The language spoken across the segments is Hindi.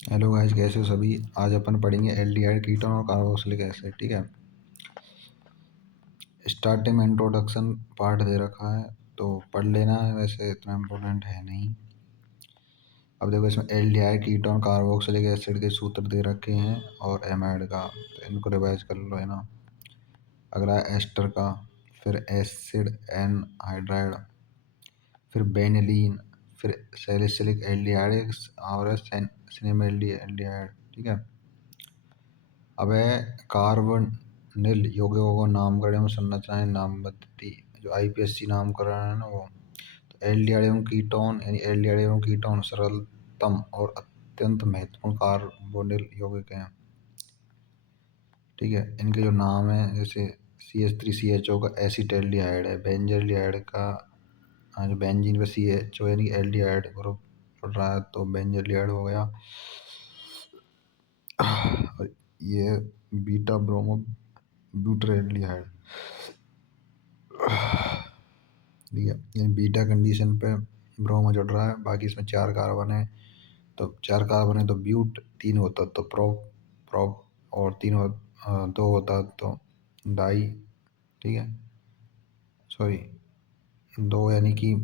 हेलो गाइस, कैसे हो सभी। आज अपन पढ़ेंगे एल्डिहाइड कीटोन और कार्बोक्सिलिक एसिड। ठीक है। स्टार्टिंग में इंट्रोडक्शन पार्ट दे रखा है तो पढ़ लेना है, वैसे इतना इम्पोर्टेंट है नहीं। अब देखो, इसमें एल्डिहाइड कीटोन कार्बोक्सिलिक एसिड के सूत्र दे रखे हैं और एमाइड का, तो इनको रिवाइज कर लो है ना। अगला है एस्टर का, फिर एसिड एनहाइड्राइड, फिर बेनिलीन, फिर सैलिसिलिक एल्डिहाइड और एल्डिहाइड। ठीक है। अब है कार्बोनिल यौगिकों को नामकरण में संरचनाएं नामपद्धति, जो आईपीएससी नामकरण है ना वो। तो एल्डिहाइड एवं कीटोन, यानी एल्डिहाइड एवं कीटोन सरलतम और अत्यंत महत्वपूर्ण कार्बोनिल यौगिक हैं। ठीक है। इनके जो नाम है, जैसे CH3CHO का एसिटेल्डिहाइड है, बेंजल्डिहाइड का जो बेंजीन पे CHO यानी एल्डिहाइड ग्रुप पड़ रहा है तो बेंजल्डिहाइड हो गया। और ये बीटा ब्रोमो ब्यूटाल्डिहाइड। ठीक है। यानी बीटा कंडीशन पे ब्रोमो जुड़ रहा है, बाकी इसमें 4 कार्बन है, तो 4 कार्बन है तो ब्यूट, 3 होता तो प्रोप प्रोप और 2 होता तो डाई। ठीक है। सॉरी, 2 यानी कि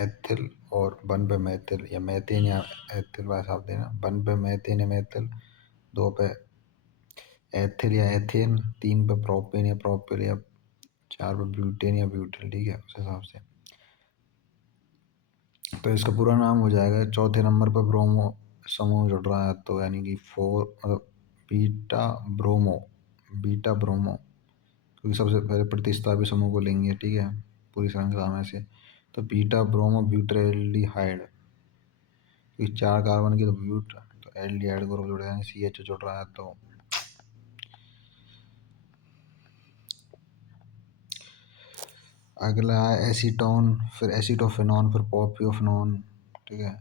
एथिल और 1 पे मैथिल या मैथेन या एथिल वैसा आप देना। 1 पे मैथेन या मैथिल, 2 पे एथिल या एथेन, 3 पे प्रोपेन या प्रोपिल या 4 पे ब्यूटेन या ब्यूटिल। ठीक है, उस हिसाब से। तो इसका पूरा नाम हो जाएगा, चौथे नंबर पर ब्रोमो समूह जुड़ रहा है तो यानी कि 4 मतलब बीटा ब्रोमो, बीटा ब्रोमो, क्योंकि सबसे पहले प्रतिस्थापी समूह को लेंगे। ठीक है, पूरी श्रृंखला में से। तो बीटा ब्रोमो ब्यूटाल्डिहाइड, क्योंकि 4 कार्बन की तो ब्यूट, तो एल्डिहाइड ग्रुप जुड़ रहा है, CH जुड़ रहा है तो। अगला है एसीटोन, फिर एसीटोफेनॉन, फिर प्रोपियोफेनॉन। ठीक है।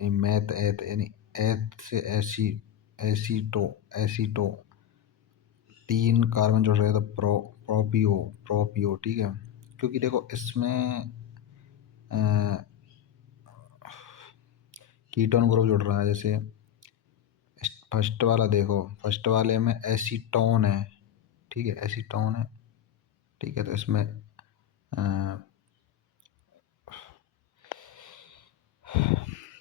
ये मैथ एथ यानी एथ से एसीटो एसीटो, 3 कार्बन जुड़ रहे हैं तो प्रोपियो प्रोपियो। ठीक है। क्योंकि देखो इसमें कीटोन ग्रुप जुड़ रहा है, जैसे फर्स्ट वाला देखो, फर्स्ट वाले में एसीटोन है। ठीक है, एसीटोन है। ठीक है। तो इसमें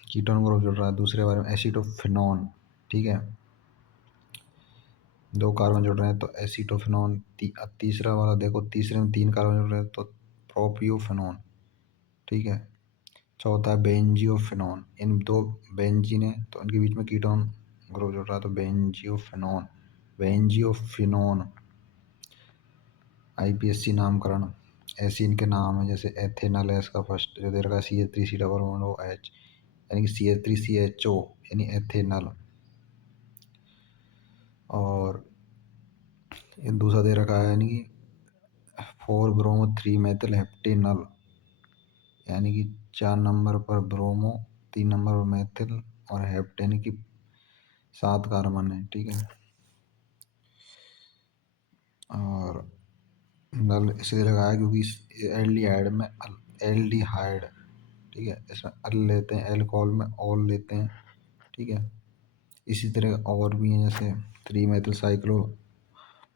कीटोन ग्रुप जुड़ रहा है। दूसरे वाले में एसीटोफिनॉन। ठीक है, 2 कार्बन जुड़ रहे हैं तो एसीटोफिनॉन। तीसरा वाला देखो, तीसरे में 3 कार्बन जुड़ रहे हैं तो प्रोपियोफिनॉन। ठीक है। चौथा है बेंजियोफिनॉन, इन 2 बेंजीन है तो उनके बीच में कीटोन ग्रुप जुड़ रहा है तो बेंजियोफिनॉन, बेंजियोफिनॉन। आईपीएससी नामकरण ऐसे इनके नाम है, जैसे एथेनल है इसका फर्स्ट जो दे रखा है CH3C OOH, यानी कि CH3CHO यानी एथेनल। और ये दूसरा दे रखा है यानी कि 4 ब्रोमो 3 मेथिल हेप्टेनल, यानी कि 4 नंबर पर ब्रोमो, 3 नंबर पर मेथिल और हेप्टेन की 7 कार्बन है। ठीक है। और नल इसलिए लगाया क्योंकि एल्डिहाइड में एल्डिहाइड, ठीक है, इसमें अल लेते हैं, एल्कोहल में ऑल लेते हैं। ठीक है। इसी तरह और भी हैं, जैसे 3 मेथिल साइक्लो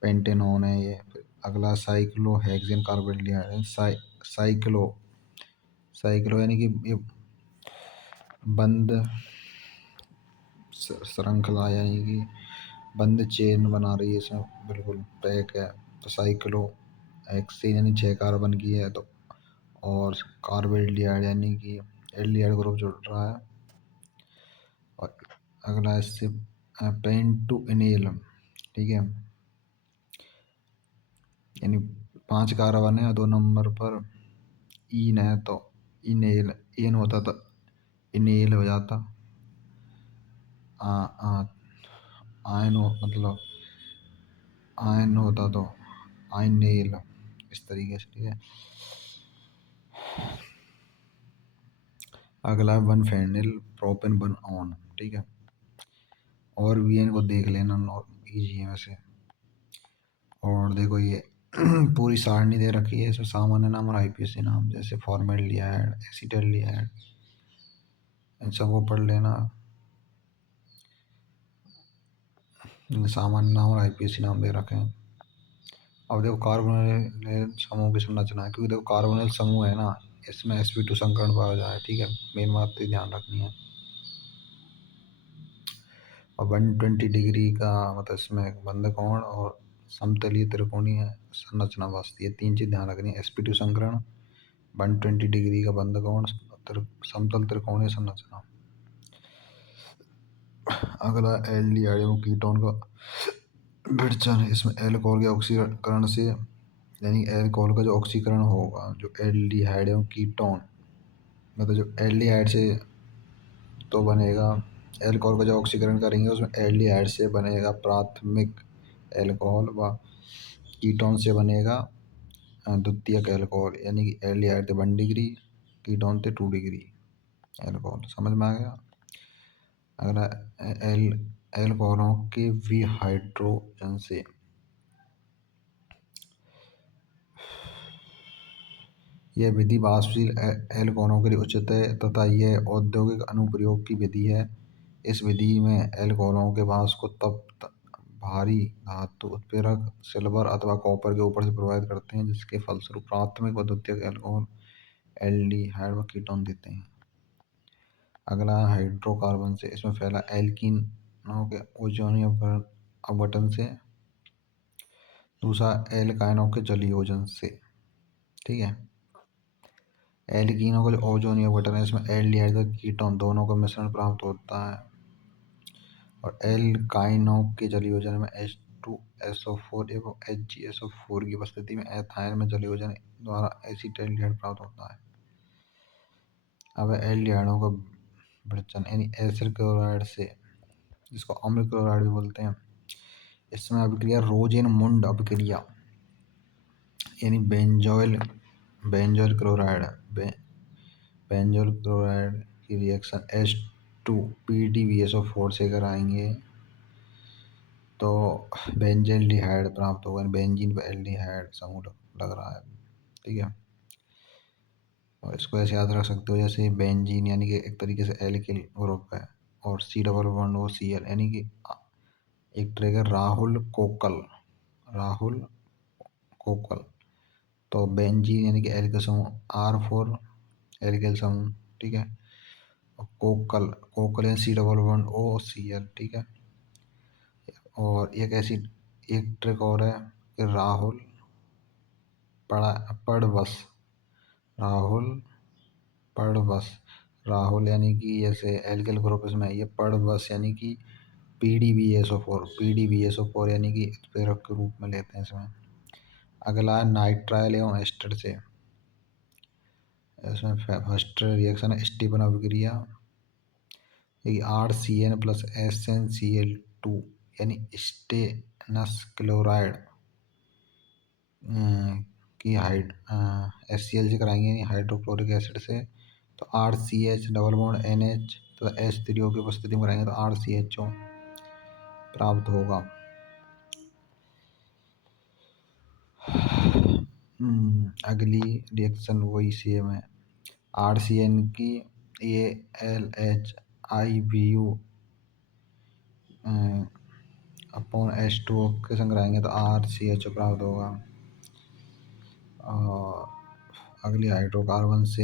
पेंटेनॉन है ये। फिर अगला साइक्लो हेक्सेन कार्बोल्डिहाइड है। साइक्लो साइक्लो यानी कि ये बंद श्रृंखला, यानी कि बंद चेन बना रही है, इसमें बिल्कुल पैक है। तो साइक्लो हेक्सेन यानी 6 कार्बन की है तो। और कार्बोल्डिहाइड यानी कि एल्डिहाइड ग्रुप जुड़ रहा है। और अगला इससे पेंटुइनेल। ठीक है, यानी 5 कार्बन है, 2 नंबर पर ईन है तो इनेल, एन होता तो इनेल हो जाता। आ, आ, आयन हो मतलब आयन होता तो आयनेल, इस तरीके से। ठीक है। अगला 1 फेनिल प्रोपेन 1 ऑन। ठीक है। और भी इनको देख लेना, इजी है वैसे। और देखो ये पूरी सारणी दे रखी है, इसमें सामान्य नाम और आईपीएससी नाम, जैसे फॉर्मेल्डिहाइड, एसिटाल्डिहाइड, इन सबको पढ़ लेना। सामान्य नाम और आईपीसी नाम दे रखे हैं। अब देखो कार्बोनिल समूह की संरचना है, क्योंकि देखो कार्बोनिल समूह है ना, इसमें sp2 संकरण पाया जाए, ठीक है, मेन बात तो ध्यान रखनी है। और 120 डिग्री का मतलब इसमें बंध कोण और समतलीय त्रिकोणीय संरचना वास्ते ये तीन चीज ध्यान रखनी है, sp2 संकरण, 120 डिग्री का बंध कोण, समतल त्रिकोणीय संरचना। अगला एल्डिहाइड कीटोन का विघटन है, इसमें एल्कोहल के ऑक्सीकरण से, यानी एल्कोहल का जो ऑक्सीकरण होगा जो एल्डिहाइड एवं कीटोन, मतलब जो एल्डिहाइड से तो बनेगा, एल्कोहल का जो ऑक्सीकरण करेंगे उसमें एल्डिहाइड से बनेगा प्राथमिक एल्कोहल व कीटोन से बनेगा द्वितीयक एल्कोहल, यानी कि एल्डिहाइड थे 1 डिग्री, कीटोन थे 2 डिग्री एल्कोहल। समझ में आ गया। अगला एल एल्कोहलों के विहाइड्रोजन से, यह विधि वाष्पशील एल्कोहलों के लिए उचित है तथा यह औद्योगिक अनुप्रयोग की विधि है। इस विधि में एल्कोहलों के वाष्प को तप्त भारी धातु उत्प्रेरक सिल्वर अथवा कॉपर के ऊपर से प्रभावित करते हैं, जिसके फलस्वरूप प्राथमिक व द्वितीयक एल्कोहल एल्डिहाइड व कीटोन देते हैं। अगला हाइड्रोकार्बन से, इसमें पहला एल्कीनों के ओजोनीय अपघटन से, दूसरा एल्काइनों के जलीयोजन से, ठीक है। एल्कीनों का जो ओजोनीय अपघटन है, इसमें एल्डिहाइड व कीटोन दोनों का मिश्रण प्राप्त होता है। और एल्काइनों के जलीयोजन में H2SO4 एवं HgSO4 की उपस्थिति में एथाइन में जलीयोजन द्वारा एसिटाल्डिहाइड प्राप्त होता है। अब एल्डिहाइडों का विघटन यानी एसिड क्लोराइड से, जिसको अम्ल क्लोराइड भी बोलते हैं, इसमें अभिक्रिया रोजेन मुंड अभिक्रिया, यानी बेंजोइल क्लोराइड बेंजोइल क्लोराइड की रिएक्शन H2PdVSO4 से कराएंगे तो बेंजल्डिहाइड प्राप्त होगा, बेंजीन पे एल्डिहाइड समूह लग रहा है, ठीक है। और इसको ऐसे याद रख सकते हो जैसे बेंजीन यानी कि एक तरीके से एल्किल ग्रुप है, और C double bond O Cl यानी कि एक ट्रिगर राहुल कोकल, तो बेंजीन यानी कि एल्किल समूह R4 एल्किल समूह, ठीक है। और कोकल यानी C double bond O Cl, ठीक है। और एक ऐसी एक ट्रिक और है कि पड़बस राहुल पड़बस राहुल यानी कि जैसे एल्किल ग्रुप इसमें ये पड़बस यानी कि पीडीबीएसओ फोर यानी कि उत्प्रेरक के रूप में लेते हैं इसमें। अगला है नाइट्राइल एवं एस्टर से, इसमें फर्स्ट रिएक्शन है स्टीफन अभिक्रिया, RCN प्लस SnCl2 यानी स्टेनस क्लोराइड की HCl से कराएंगे यानी हाइड्रोक्लोरिक एसिड से, तो RCH डबल बॉन्ड NH तो H3O की उपस्थिति में कराएंगे तो RCHO प्राप्त होगा। अगली रिएक्शन वही सेम है, RCN की ALHIVU अपॉन H2O के संग कराएंगे तो RCHO प्राप्त होगा। और अगली हाइड्रोकार्बन से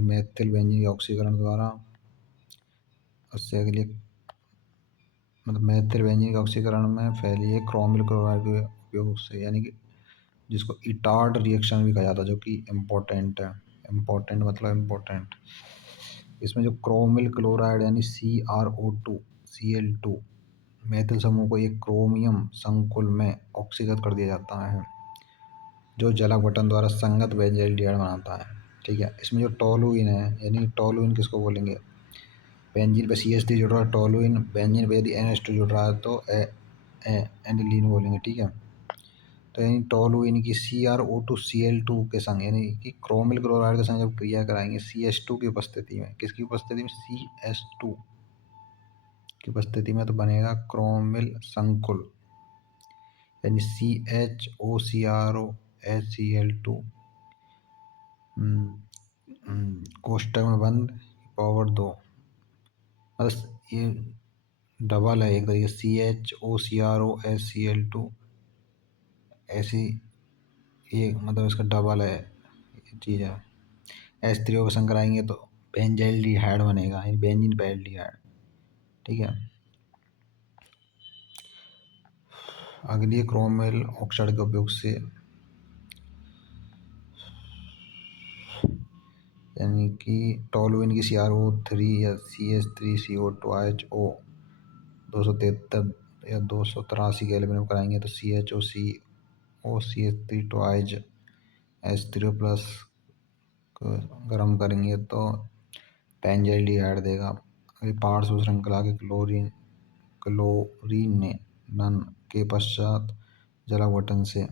मेथिल बेंजीन के ऑक्सीकरण द्वारा, उससे अगली मतलब मेथिल बेंजीन के ऑक्सीकरण में फैली है क्रोमिल क्लोराइड के उपयोग से, यानी कि जिसको इटार्ड रिएक्शन भी कहा जाता है, जो कि इम्पोर्टेंट है। इम्पोर्टेंट मतलब इम्पोर्टेंट, इसमें जो क्रोमिल क्लोराइड यानी CrO2Cl2 मेथिल समूह को एक क्रोमियम संकुल में ऑक्सीकृत कर दिया जाता है, जो जलक बटन द्वारा संगत बेंजल्डिहाइड बनाता है, ठीक है। इसमें जो टोलुइन है, यानी टोलुइन किसको बोलेंगे, बेंजीन पे CH3 जुड़ रहा है टोलुइन, बेंजीन पे यदि NH2 जुड़ रहा है तो एनिलीन बोलेंगे, ठीक है। तो यानी टोलुइन की CrO2Cl2 के संग यानी कि क्रोमिल क्लोराइड के संग जब क्रिया कराएंगे CH2 की उपस्थिति में, किसकी उपस्थिति में, CH2 की उपस्थिति में, तो बनेगा क्रोमिल संकुल यानी CHOCrOHCl2 कोष्टक में बंद पावर 2, बस ये डबल है एक तरीके CHOCROSCl2 ऐसी, ये मतलब इसका डबल है, ये चीज़ है। H3O के संग कराएंगे तो बेंजाइल्डिहाइड बनेगा, यानी बेंजीन पेल्डिहाइड। ठीक है। अगली क्रोमिल ऑक्साइड के उपयोग से, यानी कि टोलुइन की CrO3 या CH3CO2HO 273 या 283 केल्विन में कराएंगे तो CHOCO CH3 H3O प्लस को गर्म करेंगे तो बेंजाइल्डिहाइड देगा। अभी पार्श्व श्रृंखला के क्लोरीन ने नन के पश्चात जलावतन से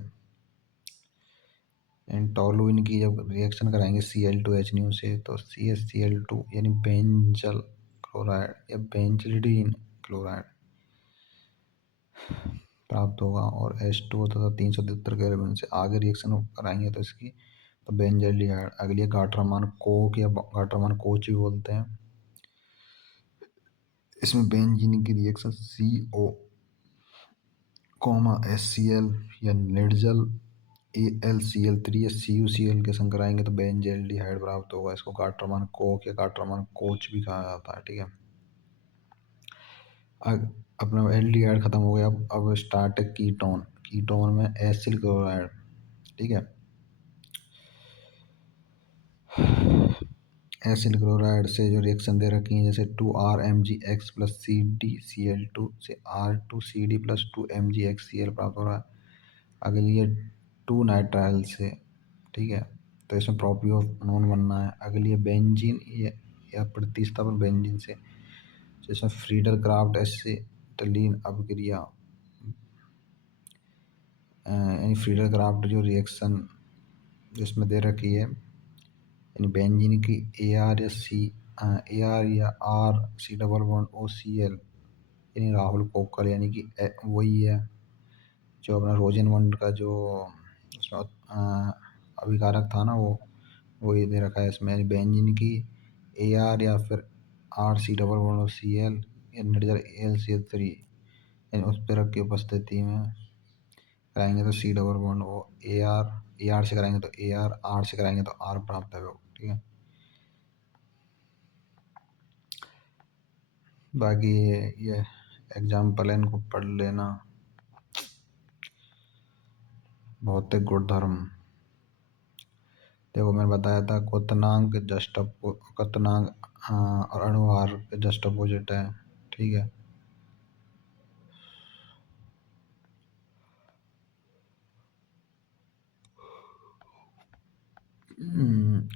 टोलुइन की जब रिएक्शन कराएंगे Cl2H से तो CaCl2 यानी बेंजल क्लोराइड या बेंजिलीन क्लोराइड प्राप्त होगा और H2O तथा 373 केल्विन से आगे रिएक्शन कराएंगे तो इसकी तो बेंजाइल्डिहाइड। अगली गाट्रामान कोक या गाट्रामान कोच भी बोलते हैं। इसमें बेंजीन की रिएक्शन CO HCl या निर्जल AlCl3 या CuCl के संग कराएंगे तो बेंजाइल्डिहाइड प्राप्त होगा। इसको गाट्रामान कोक या गाट्रामान कोच भी कहा जाता है। ठीक है। अपना एल्डिहाइड खत्म हो गया, अब स्टार्ट है कीटोन। कीटोन में एसिल क्लोराइड। ठीक है। एसिल क्लोराइड से जो रिएक्शन दे रखी है जैसे 2RMgX प्लस CdCl2 से R2CD प्लस 2MgXCl प्राप्त हो रहा है। अगली है 2 नाइट्राइल से। ठीक है। तो इसमें प्रोपियो नॉन बनना है। अगली है बेंजीन या प्रतिस्थापन बेंजीन से, जिसमें फ्रीडर क्राफ्ट एसिटिलीन अभिक्रिया, यानी फ्रीडर क्राफ्ट जो रिएक्शन जिसमें दे रखी है, यानी बेंजीन की AR या RC डबल बॉन्ड OCl, यानी राहुल कोकल, यानी कि वही है जो अपना रोजेनबर्ग का जो उसमें अभिकारक था ना, वो वही दे रखा है इसमें। यानी बेंजीन की AR या फिर RC डबल बॉन्ड OCl या निर्जल AlCl3, यानी उस पर की उपस्थिति में कराएंगे तो C double bond O AR से कराएंगे तो AR से कराएंगे तो R प्राप्त होगा। ठीक है। बाकी ये एग्जाम्पल है, इनको पढ़ लेना। भौतिक गुणधर्म देखो, मैंने बताया था क्वथनांक क्वथनांक और अणुभार जस्ट अपोजिट है। ठीक है।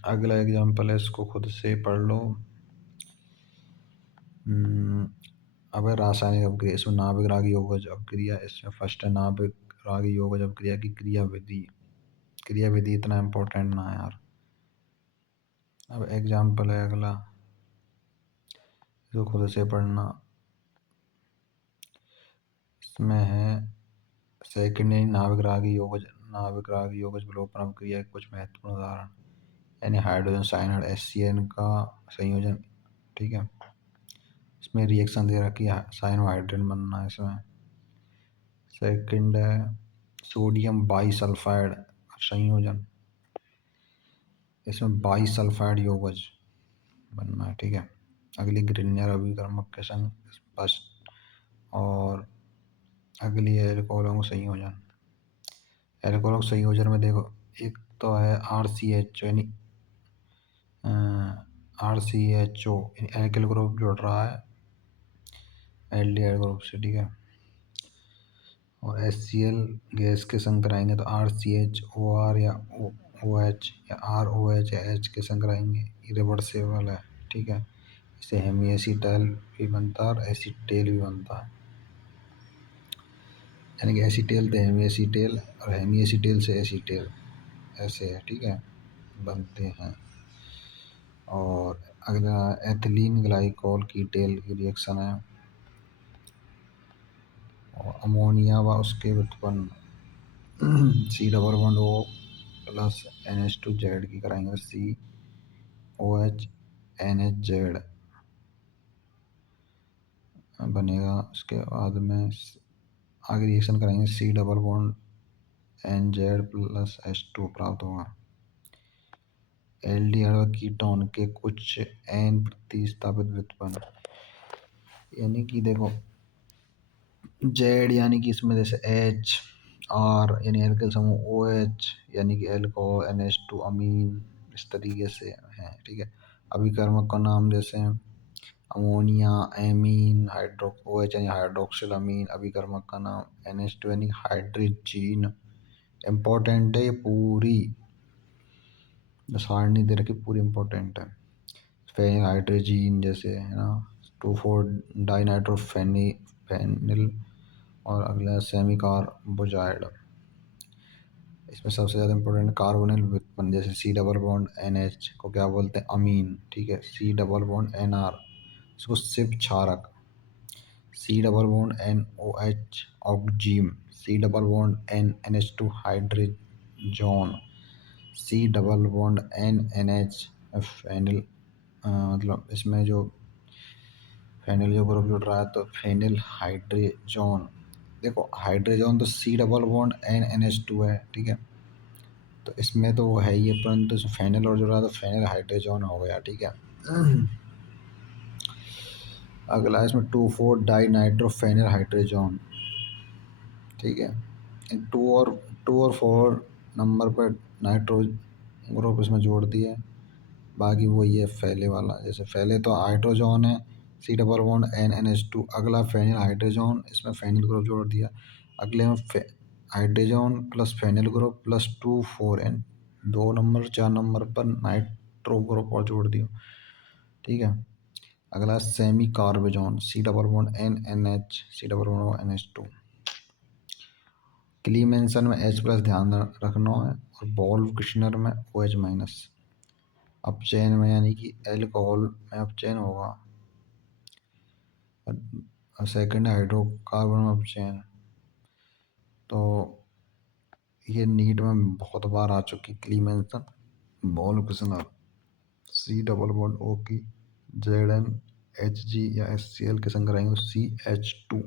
अगला एग्जाम्पल है, इसको खुद से पढ़ लो। अब है रासायनिक अभिक्रिया। इसमें नाभिक रागी योगज अभिक्रिया, इसमें फर्स्ट है नाभिक रागी योगज अभिक्रिया की क्रियाविधि। क्रियाविधि इतना इम्पोर्टेंट ना है यार। अब एग्जाम्पल है अगला, इसको खुद से पढ़ना। इसमें है सेकंड नाभिक रागी योगज विलोपन अभिक्रिया के कुछ महत्वपूर्ण उदाहरण, यानी हाइड्रोजन साइनाइड HCN का संयोजन। ठीक है। इसमें रिएक्शन दे रखी है, साइनोहाइड्रेट बनना है इसमें। सेकंड है सोडियम बाईसल्फाइड संयोजन, इसमें बाईसल्फाइड योगज बनना है। ठीक है। अगली ग्रिन्यर अभिकर्मक के संग स्पष्ट। और अगली है एल्कोहलों का संयोजन। एल्कोहलों के संयोजन में देखो, एक तो है RCHO, यानी RCHO एल्किल ग्रुप जुड़ रहा है एल्डिहाइड ग्रुप से। ठीक है। और HCl गैस के संग कराएंगे तो RCHOR या OH या ROH या H के संग कराएंगे, इरिवर्सिबल है। ठीक है। इससे हेमी एसीटल भी बनता है और एसीटेल भी बनता है, यानी कि एसीटेल तो हेमी एसीटेल और हेमी एसीटेल से एसीटेल, ऐसे है। ठीक है, बनते हैं। और अगला एथिलीन ग्लाइकोल कीटेल की रिएक्शन है, और अमोनिया व उसके व्युत्पन्न C double bond O plus NH2Z की कराएंगे COH NHZ। बनेगा। उसके बाद में आगे रिएक्शन करेंगे, C double bond N Z plus H two प्राप्त होगा। एल्डिहाइड और कीटोन के कुछ एन प्रतिस्थापित व्युत्पन्न, यानी कि देखो जेड यानी कि इसमें जैसे एच, आर यानी एल्किल समूह, ओ एच यानी कि एल्कोहल, एन एच टू अमीन, इस तरीके से हैं। ठीक है, अभिकर्मक का नाम जैसे ammonia, amine, hydro, O H यानी हाइड्रोक्सिल अमीन, अभिकर्मक का नाम एन एच टू यानी हाइड्रोजीन। इम्पोर्टेंट है ये पूरी, जो सारणी दे रखी पूरी इम्पोर्टेंट है। फेनिल हाइड्रोजीन जैसे है ना, 2,4 डाइनाइट्रोफेनी फेनिल, और अगला सेमी कार्बोजाइड। इसमें सबसे ज़्यादा इंपॉर्टेंट कार्बोनिल व्युत्पन्न, जैसे C double bond N H को क्या बोलते हैं, अमीन। ठीक है, C double bond N R, इसको सिप क्षारक। C double bond N O H oxime, C double bond N N H two hydrazone, C double bond N N H phenyl, मतलब इसमें जो फेनिल जो ग्रुप जुड़ रहा है तो फेनिल हाइड्रोजोन। देखो हाइड्रोजन तो C double bond N N H two है। ठीक है, तो इसमें तो वो है ही है, परंतु तो फेनिल और जुड़ा तो फेनिल हाइड्रोजन हो गया। ठीक है, अगला इसमें 2,4 डाई नाइट्रो फेनिल हाइड्रोजन। ठीक है, टू और फोर नंबर पर नाइट्रो ग्रुप इसमें जोड़ दिए। बाकी वो ये फैले वाला, जैसे फैले तो हाइड्रोजन है, C double bond N N H two, अगला फेनिल हाइड्रोजन, इसमें फेनिल ग्रुप जोड़ दिया। अगले में hydrogen plus phenyl group plus 2,4 N, 2 number 4 number पर नाइट्रो ग्रुप और जोड़ दिया। ठीक है, अगला semi carbazone, C double bond N N H, C double bond N H two. Clemmensen में एच प्लस ध्यान रखना है, और बॉल्व क्रिश्नर में ओ एच माइनस। अपचयन में यानी कि एल्कोहल में अपचयन होगा, और सेकेंड हाइड्रोकार्बन में अपचयन। तो ये नीट में बहुत बार आ चुकी क्लीमेंसन, बॉल्व Kishner, C double bond O की जेड एन एच जी या एस सी एल के संग रहेंगे, सी एच टू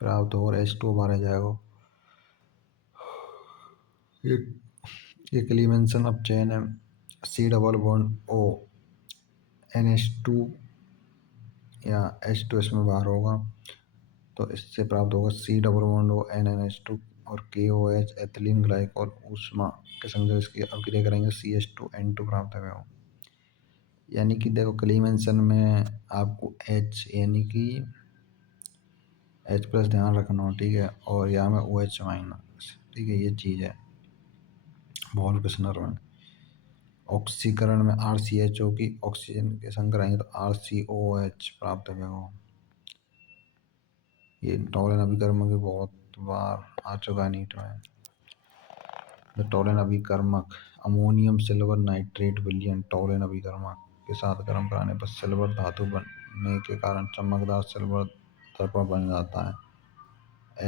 प्राप्त होगा, और एच टू बाहर आ जाएगा। ये ये क्लीमेंसन अपचयन है, C double bond O N H two या एच टू इसमें बाहर होगा, तो इससे प्राप्त होगा C double bond O N N H two, और K O H ethylene glycol ऊष्मा के संग इसकी अभिक्रिया करेंगे, C H two N two प्राप्त होगा। यानी कि देखो क्लीमेंसन में आपको एच यानी कि एच प्लस ध्यान रखना हो। ठीक है, और यहाँ में ओ एच माइनस। ठीक है, ये चीज़ है बॉल क्वेश्चनर में। ऑक्सीकरण में आर सी एच ओ की ऑक्सीजन के संग रहेंगे तो आर सी ओ एच प्राप्त होगा। ये टॉलन अभिकर्मक भी बहुत बार आ चुका है नीट में। द टॉलन अभिकर्मक, अमोनियम सिल्वर नाइट्रेट विलयन टॉलन अभिकर्मक के साथ गर्म कराने पर सिल्वर धातु बनने के कारण चमकदार सिल्वर दर्पण बन जाता है।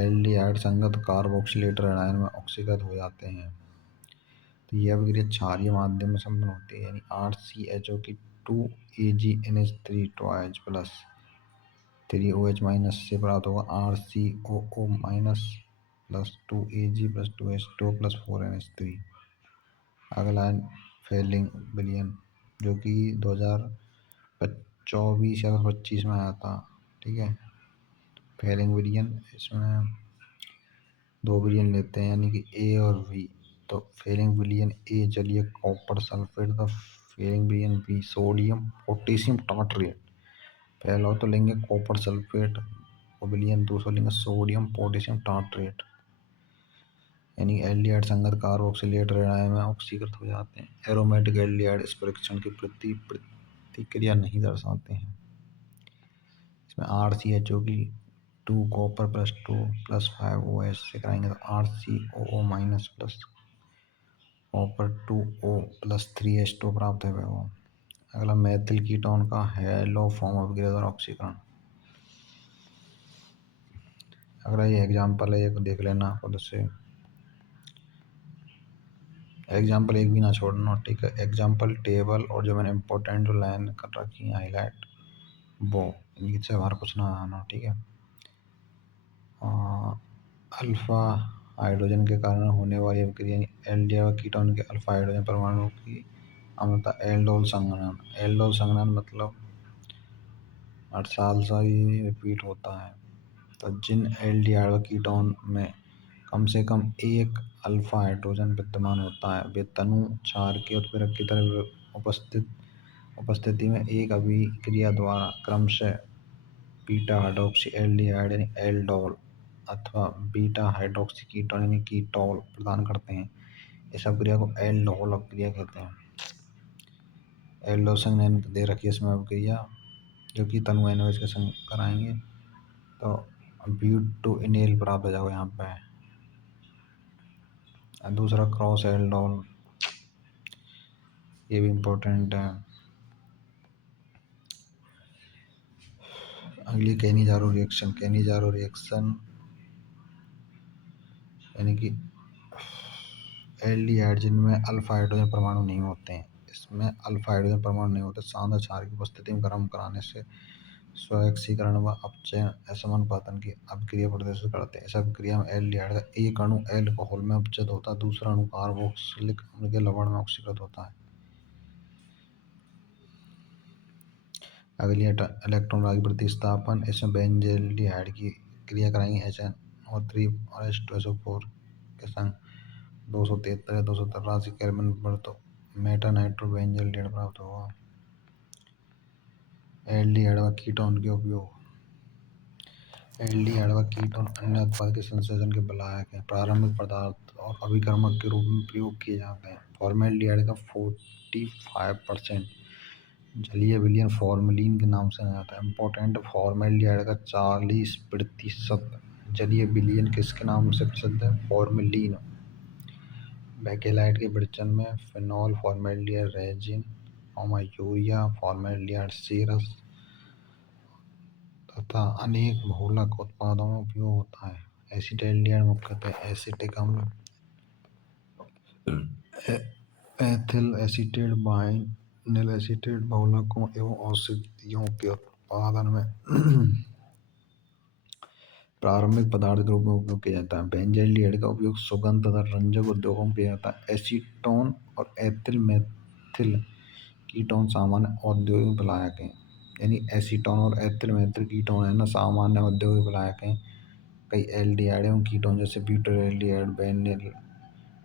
एल्डिहाइड संगत कार्बोक्सिलेट एनायन में ऑक्सीकृत हो जाते हैं, तो यह अभिक्रिया क्षारीय माध्यम में संपन्न होती है, यानी आर सी एच ओ की 2 AgNH3 toys plus 3 OH minus से प्राप्त होगा R C O O minus plus 2 Ag plus 2H2 plus 4NH3। अगला फेलिंग विलियन, जो कि 2024 या 25 में आया था। ठीक है, फेलिंग विलियन, इसमें 2 विलियन लेते हैं यानी कि ए और वी। तो फेरिंग विलियन ए जलीय कॉपर सल्फेट, द फेरिंग विलियन बी सोडियम पोटेशियम टार्ट्रेट। पहला हो तो लेंगे कॉपर सल्फेट, और विलियन दूसरा लेंगे सोडियम पोटेशियम टार्ट्रेट, यानी एल्डिहाइड संगत कार्बोक्सिलेट रेणाएं में ऑक्सीकृत हो जाते हैं। एरोमेटिक एल्डिहाइड इस परीक्षण की प्रतिक्रिया नहीं दर्शाते हैं। इसमें आर सी एच ओ की 2 कॉपर प्लस 2 प्लस 5 OH से कराएंगे तो R C O O minus plus copper 2O plus 3H2 प्राप्त होगा। अगला मैथिल कीटोन का हेलो फॉर्म अभिक्रिया द्वारा ऑक्सीकरण। अगला ये एग्जाम्पल है, ये देख लेना खुद से, एग्जाम्पल एक भी ना छोड़ना। ठीक है, एग्जाम्पल टेबल और जो मैंने इम्पोर्टेंट जो लाइन कर रखी है हाईलाइट वो इससे बाहर कुछ ना आना, ठीक है। अल्फा हाइड्रोजन के कारण होने वाली अभिक्रिया एल्डिहाइड व कीटोन के अल्फा हाइड्रोजन परमाणु की अम्लता एल्डोल संघनन। एल्डोल संघनन मतलब 8 साल ये रिपीट होता है। तो जिन एल्डिहाइड व कीटोन में कम से कम एक अल्फा हाइड्रोजन विद्यमान होता है वे तनु क्षार के उत्प्रेरक की तरह उपस्थिति में एक अभिक्रिया द्वारा क्रमशः बीटा हाइड्रोक्सी एल्डिहाइड यानी एल्डोल अथवा बीटा हाइड्रोक्सी कीटोन यानी कीटोल प्रदान करते हैं। इस अभिक्रिया को एल्डोल अभिक्रिया कहते हैं। एल्डोल संघनन दे रखी है इसमें अभिक्रिया जो कि तनु एनओएच के संग कराएंगे तो ब्यूटो इनेल प्राप्त हो जाएगा यहाँ पे। दूसरा क्रॉस एल्डोल, ये भी इम्पोर्टेंट है। अगली कैनिजारो रिएक्शन। कैनिजारो रिएक्शन यानी कि एल्डिहाइड जिनमें अल्फा हाइड्रोजन परमाणु नहीं होते हैं, इसमें अल्फा हाइड्रोजन परमाणु नहीं होते, शानदार क्षार की उपस्थिति में गर्म कराने से स्वयक्षीकरण व अपचयन असमानुपातन की अभिक्रिया प्रदर्शित करते हैं। इस अभिक्रिया में एल्डिहाइड का एक अणु एल्कोहल में अपचित होता है, दूसरा अणु कार्बोक्सिलिक अम्ल के लवण में ऑक्सीकृत होता है। अगली इलेक्ट्रॉन राखी प्रतिस्थापन। इसमें बेंजल्डिहाइड की क्रिया कराएंगे HNO3 और H2SO4 के संग 273 या 283 केल्विन पर तो मेटा नाइट्रो बेंजल्डिहाइड प्राप्त होगा। एल्डिहाइड व कीटोन के उपयोग। एल्डिहाइड व कीटोन अन्य उत्पाद के संश्लेषण के विलायक हैं, प्रारंभिक पदार्थ और अभिकर्मक के रूप में प्रयोग किए जाते हैं। फॉर्मेल्डिहाइड का 45% जलीय विलयन फॉर्मेलिन के नाम से जाता है। इम्पोर्टेंट, फॉर्मेल्डिहाइड का 40% जलीय विलयन किसके नाम से प्रसिद्ध है? फॉर्मेलिन। बेकेलाइट के विरचन में phenol formaldehyde resin, urea formaldehyde सीरस तथा अनेक बहुलक उत्पादों में उपयोग होता है। एसिटेल्डिहाइड मुख्यतः एसिटिक अम्ल, एथिल एसीटेट, वाइनिल एसीटेट बहुलकों एवं औषधियों के उत्पादन में प्रारंभिक पदार्थ के रूप में उपयोग किया जाता है। बेंजल्डिहाइड का उपयोग सुगंध तथा रंजक उद्योगों में किया जाता है। एसीटोन और एथिल मेथिल कीटोन सामान्य औद्योगिक विलायक हैं, यानी एसीटोन और एथिल मेथिल कीटोन है ना, सामान्य औद्योगिक विलायक हैं। कई एल्डिहाइड एवं कीटोन जैसे ब्यूटाइल्डिहाइड,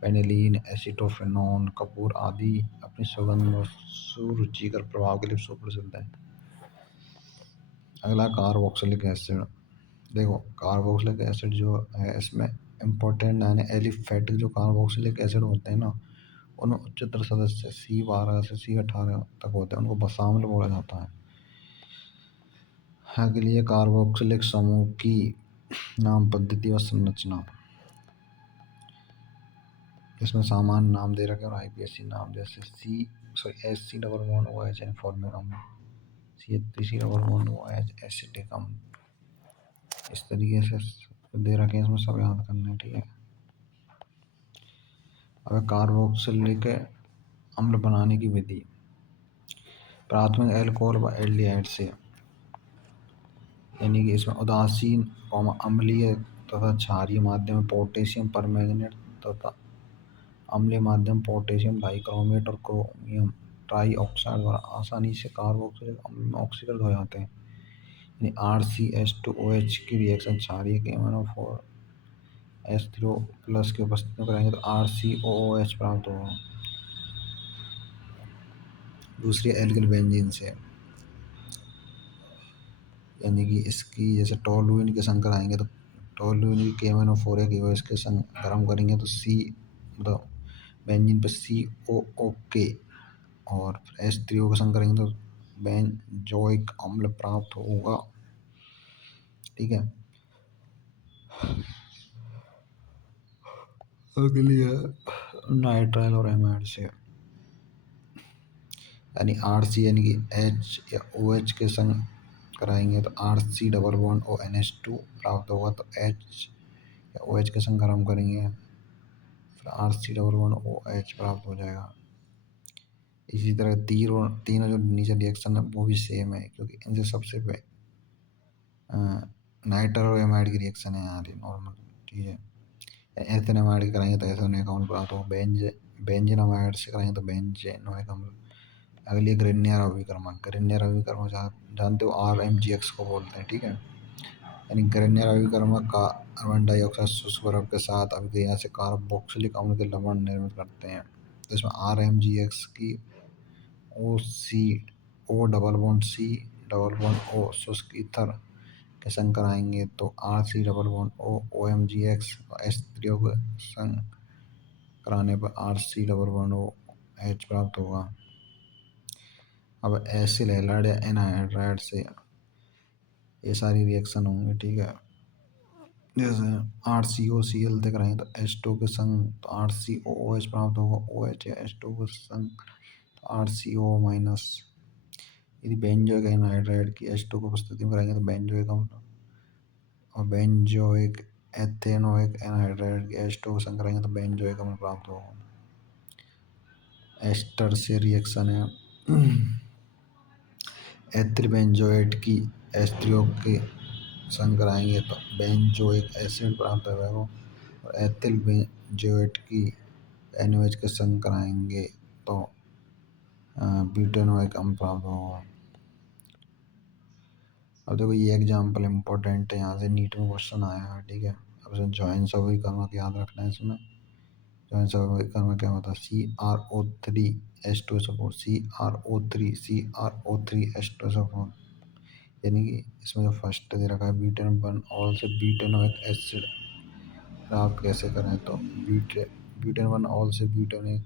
बेनिलीन, एसीटोफेनोन, कपूर आदि अपनी सुगंध और सुरुचिकर प्रभाव के लिए सुप्रसिद्ध है। अगला कार्बोक्सिलिक एसिड। देखो कार्बोक्सिलिक एसिड जो है इसमें इम्पोर्टेंट यानी एलिफेटिक जो कार्बोक्सिलिक एसिड होते हैं ना, उनमें उच्चतर सदस्य C12 से C18 तक होते हैं, उनको बसाम्ल बोला जाता है। अगली है कार्बोक्सिलिक समूह की नाम पद्धति व संरचना। इसमें सामान्य नाम दे रखे और आईपीएससी नाम जैसे SC double bond OH formic अम्ल, CH3C double bond OH acetic अम्ल। इस तरीके से दे रखे हैं, इसमें सब याद करना है, ठीक है। अब कार्बोक्सिलिक अम्ल बनाने की विधि। प्राथमिक अल्कोहल व एल्डिहाइड से, यानी कि इसमें उदासीन अम्लीय तथा क्षारीय माध्यम में पोटेशियम परमैंगनेट तथा अम्लीय माध्यम पोटेशियम डाइक्रोमेट और क्रोमियम ट्राइऑक्साइड द्वारा आसानी से कार्बोक्सिलिक अम्ल में ऑक्सीकृत हो जाते हैं। यानी RCH2OH की रिएक्शन क्षारीय के MnO4 H3O प्लस की उपस्थिति में कराएंगे तो RCOOH प्राप्त होगा। दूसरी एल्किल बेंजीन से, यानी कि इसकी जैसे टोलुइन के संग कराएंगे तो टोलुइन की KMnO4 की वजह इसके संग गर्म करेंगे तो मतलब बेंजीन पे COOK और H3O के संग करेंगे तो बेंजोइक अम्ल प्राप्त होगा, ठीक है। अगली है नाइट्राइल और एमाइड से, यानी RC यानी कि H या OH के संग कराएंगे तो RC डबल बॉन्ड ONH2 प्राप्त होगा, तो H या OH के संग गर्म करेंगे फिर RC डबल बॉन्ड OH प्राप्त हो जाएगा। इसी तरह तीनों तीनों जो नीचे रिएक्शन है वो भी सेम है, क्योंकि इनसे सबसे पे नाइट्रोएमाइड की रिएक्शन है यार, ये नॉर्मल। ठीक है, एथेनोमाइड की कराएंगे तो एथेनोइक अम्ल प्राप्त हो, बेंजीनोमाइड से कराएंगे तो बेंजीनोइक अम्ल। अगली है ग्रिनियर अभिकर्मक। ग्रिनियर अभिकर्मक जानते हो, RMGX को बोलते हैं। ठीक है, यानी ग्रिनियर अभिकर्मक कार्बन डाइऑक्साइड शुष्क बर्फ के साथ अभिक्रिया से कार्बोक्सिलिक अम्ल के लवण निर्मित करते हैं। तो इसमें RMGX की O शुष्क ईथर के संग कराएंगे तो RC++O OMGX, H3O के संग कराने पर RC++OH प्राप्त होगा। अब एसिल हैलाइड या एनहाइड्राइड से ये सारी रिएक्शन होंगी। ठीक है, जैसे RCOCl देख रहे हैं तो H2 के संग तो RCOOH प्राप्त होगा, OH या H2 के संग तो RCO-। यदि बेंजोइक एनहाइड्राइड की H2 को उपस्थिति में कराएंगे तो बेंजोइक अम्ल, और बेंजोइक एथेनोइक एनहाइड्राइड की H2 को संग कराएंगे तो बेंजोइक अम्ल प्राप्त होगा। एस्टर से रिएक्शन है, एथिल बेंजोएट की H3O के संग कराएंगे तो बेंजोइक एसिड प्राप्त होगा, और एथिल बेंजोएट की NaOH के संग कराएंगे तो ब्यूटेनोइक अम्ल प्राप्त होगा। अब देखो ये एग्जाम्पल इम्पोर्टेंट है, यहाँ से नीट में क्वेश्चन आया है। ठीक है, अब इसमें जॉइंट समीकरण याद रखना है। इसमें जॉइंट समीकरण क्या होता है, CrO3H2SO4, CrO3 यानी कि इसमें जो फर्स्ट दे रखा है ब्यूटेन वन ऑल से ब्यूटेनोइक एसिड प्राप्त कैसे करें, तो ब्यूटेन वन ऑल से ब्यूटेनोइक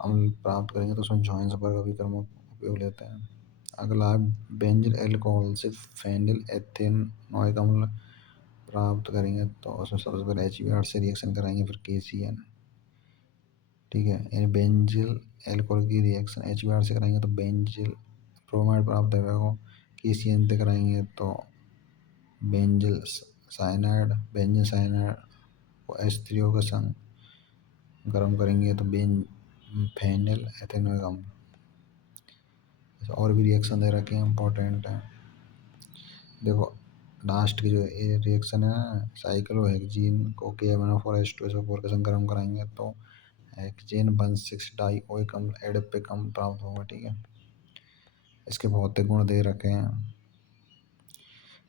अम्ल प्राप्त करेंगे तो उसमें जॉइंट संपर्क अभिकर्म उपयोग लेते हैं। अगला बेंजिल अल्कोहल से फेनिल एथेनोइक अम्ल प्राप्त करेंगे तो उसमें सबसे पहले HBr से रिएक्शन कराएंगे, फिर KCN। ठीक है, यानी बेंजिल अल्कोहल की रिएक्शन HBr से कराएंगे तो बेंजिल ब्रोमाइड प्राप्त होगा, KCN से कराएंगे तो बेंजिल साइनाइड को H3O के संग गर्म करेंगे तो फेनिल एथेनोइक अम्ल। और भी रिएक्शन दे रखे हैं, इम्पोर्टेंट है। देखो लास्ट की जो रिएक्शन है साइक्लोहेक्सीन को KMnO4H2SO4 के संग गर्म कराएंगे तो हेक्सेन 16 डाइओइक अम्ल एडिपिक अम्ल प्राप्त होगा। ठीक है, इसके भौतिक गुण दे रखे हैं।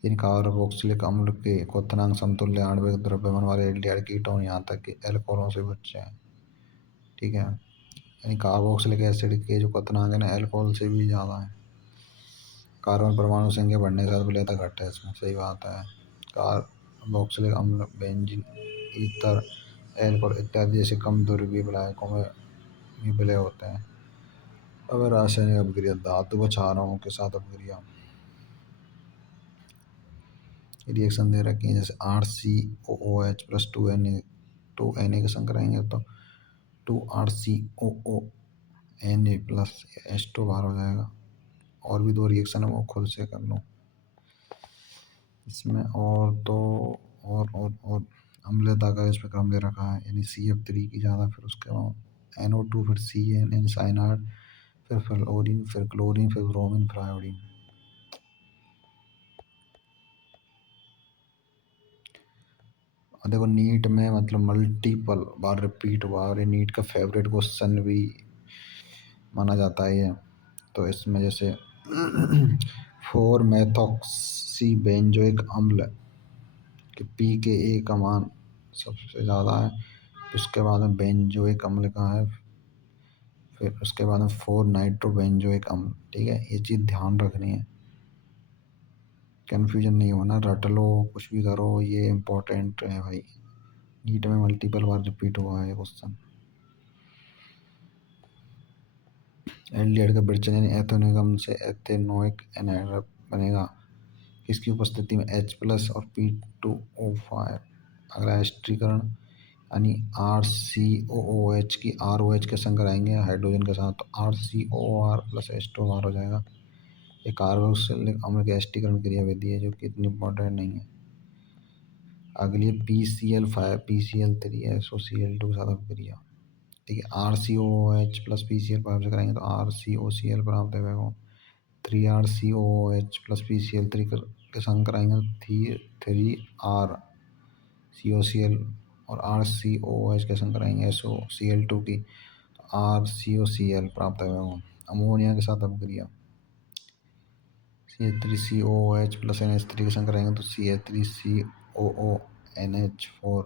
इन कार्बोक्सिलिक अम्ल के क्वथनांक समतुल्य आणविक द्रव्यमान वाले एल्डिहाइड कीटोन यहाँ तक कि एल्कोहलों से बचे हैं। ठीक है, यानी कार्बोक्सिलिक एसिड के जो क्वथनांक है ना एल्कोहल से भी ज़्यादा है। कार्बन परमाणु संख्या बढ़ने के साथ विलेयता घट है, इसमें सही बात है। कार्बोक्सिलिक अम्ल बेंजीन ईथर एल्कोहल इत्यादि जैसे कम ध्रुवीय विलायकों में भी विलय होते हैं। अब रासायनिक अभिक्रिया धातु व क्षारों के साथ अभिक्रिया रिएक्शन दे रखी है, जैसे RCOOH प्लस 2Na के संग कराएंगे तो 2RCOONA प्लस H2 बाहर हो जाएगा। और भी दो रिएक्शन है वो खुद से कर लो इसमें। और तो और अम्लता का इस पर क्रम दे रखा है, यानी CF3 की ज़्यादा, फिर उसके बाद NO2, फिर CN साइनाइड, फिर फ्लोरीन, फिर क्लोरीन, फिर ब्रोमीन, फिर आयोडीन। देखो नीट में मतलब मल्टीपल बार रिपीट हुआ और ये नीट का फेवरेट क्वेश्चन भी माना जाता है ये। तो इसमें जैसे 4 मेथॉक्सी बेंजोइक अम्ल के pKa का मान सबसे ज़्यादा है, उसके बाद में बेंजोइक अम्ल का है, फिर उसके बाद में 4 नाइट्रोबेंजोइक अम्ल। ठीक है, ये चीज़ ध्यान रखनी है, कन्फ्यूजन नहीं होना, रट लो कुछ भी करो, ये इम्पोर्टेंट है भाई। नीट में मल्टीपल बार रिपीट हुआ है क्वेश्चन। एल्डिहाइड का विरचन यानी एथेनोइक अम्ल से एथेनोइक एनाइड बनेगा किसकी उपस्थिति में, H+ और P2O5। अगला एस्टरीकरण यानी RCOOH की ROH के संग कराएंगे हाइड्रोजन के साथ तो RCOOR प्लस H2 बाहर हो जाएगा। ये कार्बोक्सिलिक अम्ल की एस्टरीकरण क्रिया विधि है जो कि इतनी इम्पोर्टेंट नहीं है। अगली PCl5 PCl3 SOCl2 के साथ अभिक्रिया। ठीक है। RCOOH प्लस PCl पाइप से कराएंगे तो RCOCl प्राप्त होगा। 3RCOOH प्लस PCl3 के संग कराएंगे तो 3RCOCl और RCOOH के संग कराएंगे SOCl2 की RCOCl प्राप्त होगा। अमोनिया के साथ अपक्रिया CH3COOH प्लस NH3 के संग कराएंगे तो CH3COONH4।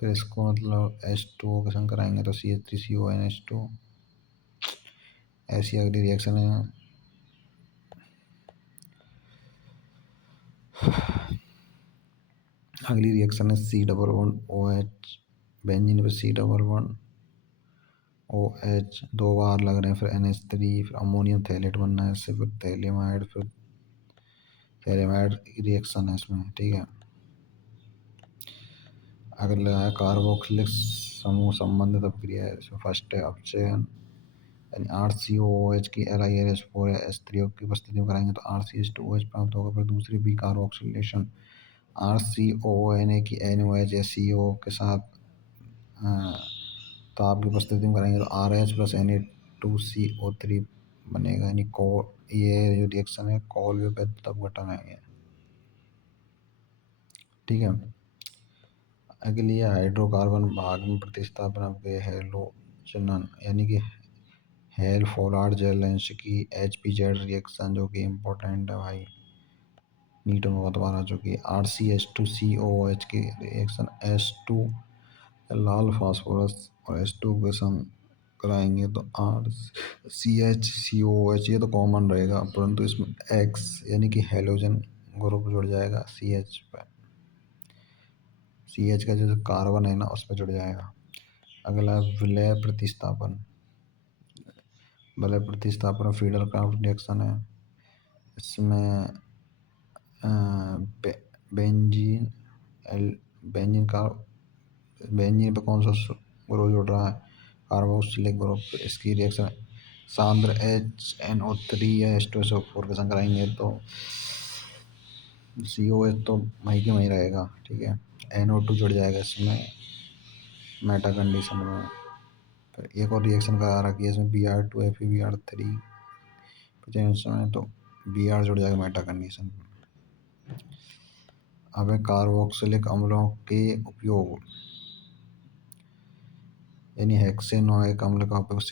फिर इसको मतलब H2O के संग कराएंगे तो CH3CONH2। ऐसी अगली रिएक्शन है। अगली रिएक्शन है C++OH बेंजीन पे C++OH दो बार लग रहे हैं, फिर NH3, फिर अमोनियम थैलेट बनना है इससे, फिर थैलेमाइड, फिर थैलेमाइड रिएक्शन है इसमें। ठीक है। अगला है कार्बोक्सिलिक समूह संबंधित अपक्रिया है। इसमें फर्स्ट है अपचयन, यानी RCOOH की LiNH4 या H3O की उपस्थिति में कराएंगे तो RCH2OH प्राप्त होगा। फिर दूसरी भी कार्बोक्सिलेशन RCOONA की NOH या CO के साथ ताप की उपस्थिति में कराएंगे तो RH प्लस Na2CO3 बनेगा, यानी ये जो रिएक्शन है कॉलवेपेट तब गठन है ये। ठीक है। अगली है हाइड्रोकार्बन भाग में प्रतिस्थापन आपके हैलोजन यानी कि हेल फोलार्ड जेलेंस की HPZ रिएक्शन जो कि इम्पोर्टेंट है भाई, नीटों में बहुत बार आ चुकी है। RCH2COOH की रिएक्शन H2 लाल फास्फोरस और H2 के संग कराएंगे तो RCHCOOH, ये तो कॉमन रहेगा, परंतु इसमें X यानी कि हेलोजन ग्रुप जुड़ जाएगा CH पर, CH का जो कार्बन है ना उस पर जुड़ जाएगा। अगला विलय प्रतिस्थापन, विलय प्रतिस्थापन फीडर क्राफ्ट रिएक्शन है। इसमें बेंजीन बेंजीन का बेंजीन पे कौन सा ग्रुप जुड़ रहा है, कार्बोक्सिलिक ग्रुप। इसकी रिएक्शन सांद्र HNO3 या H2SO4 के संग कराएंगे तो COH तो वहीं के वहीं रहेगा। ठीक है। NO2 जुड़ जाएगा इसमें मेटा कंडीशन में। फिर एक और रिएक्शन करा रखी है इसमें Br2FeBr3 में तो Br जुड़ जाएगा मेटा कंडीशन में। अब है कार्बोक्सिलिक अम्लों के उपयोग, यानी हेक्सेनोइक अम्ल का उपयोग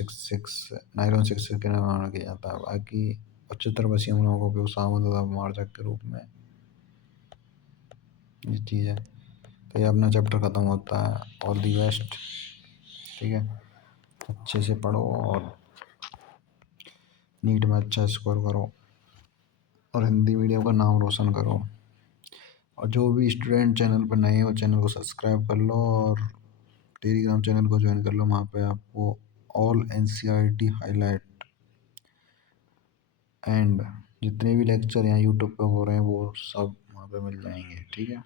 नायलॉन 6 के निर्माण में किया जाता है। बाकी उच्चतर वसीय अम्लों का उपयोग साबुन तथा मार्जक के रूप में, ये चीज़ है। तो ये अपना चैप्टर ख़त्म होता है। All the best. ठीक है। अच्छे से पढ़ो और नीट में अच्छा स्कोर करो और हिंदी मीडियम का नाम रोशन करो। और जो भी स्टूडेंट चैनल पर नए हो चैनल को सब्सक्राइब कर लो और टेलीग्राम चैनल को ज्वाइन कर लो। वहाँ पे आपको ऑल NCERT हाईलाइट एंड जितने भी लेक्चर यहाँ यूट्यूब पे हो रहे हैं वो सब वहाँ पे मिल जाएंगे। ठीक है।